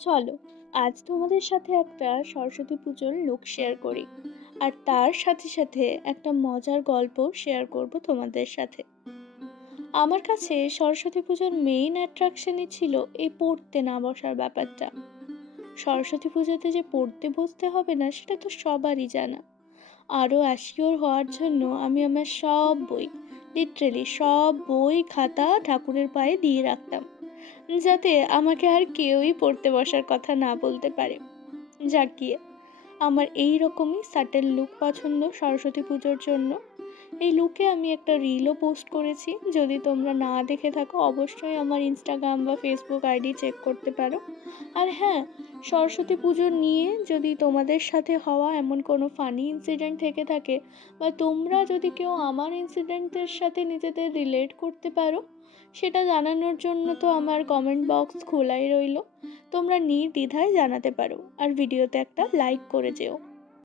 চলো আজ তোমাদের সাথে একটা সরস্বতী পুজোর লুক শেয়ার করি। আর তার সাথে সাথে একটা মজার গল্প শেয়ার করব তোমাদের সাথে। আমার কাছে সরস্বতী পুজোর মেইন অ্যাট্রাকশনই ছিল এই পড়তে না বসার ব্যাপারটা। সরস্বতী পুজোতে যে পড়তে বসতে হবে না সেটা তো সবারই জানা। আরও অ্যাসিওর হওয়ার জন্য আমি আমার সব বই, লিটারেলি সব বই খাতা ঠাকুরের পায়ে দিয়ে রাখতাম, যাতে আমাকে আর কেউই পড়তে বসার কথা না বলতে পারে। যাক গিয়ে, আমার এই রকমই সাটেল লুক পছন্দ সরস্বতী পুজোর জন্য। এই লুকে আমি একটা রিলও পোস্ট করেছি, যদি তোমরা না দেখে থাকো অবশ্যই আমার ইনস্টাগ্রাম বা ফেসবুক আইডি চেক করতে পারো। আর হ্যাঁ, সরস্বতী পুজো নিয়ে যদি তোমাদের সাথে হওয়া এমন কোনো ফানি ইনসিডেন্ট থেকে থাকে, বা তোমরা যদি কেউ আমার ইনসিডেন্টের সাথে নিজেদের রিলেট করতে পারো, সেটা জানানোর জন্য তো আমার কমেন্ট বক্স খোলাই রইল। তোমরা নির্দ্বিধায় জানাতে পারো, আর ভিডিওতে একটা লাইক করে যেও।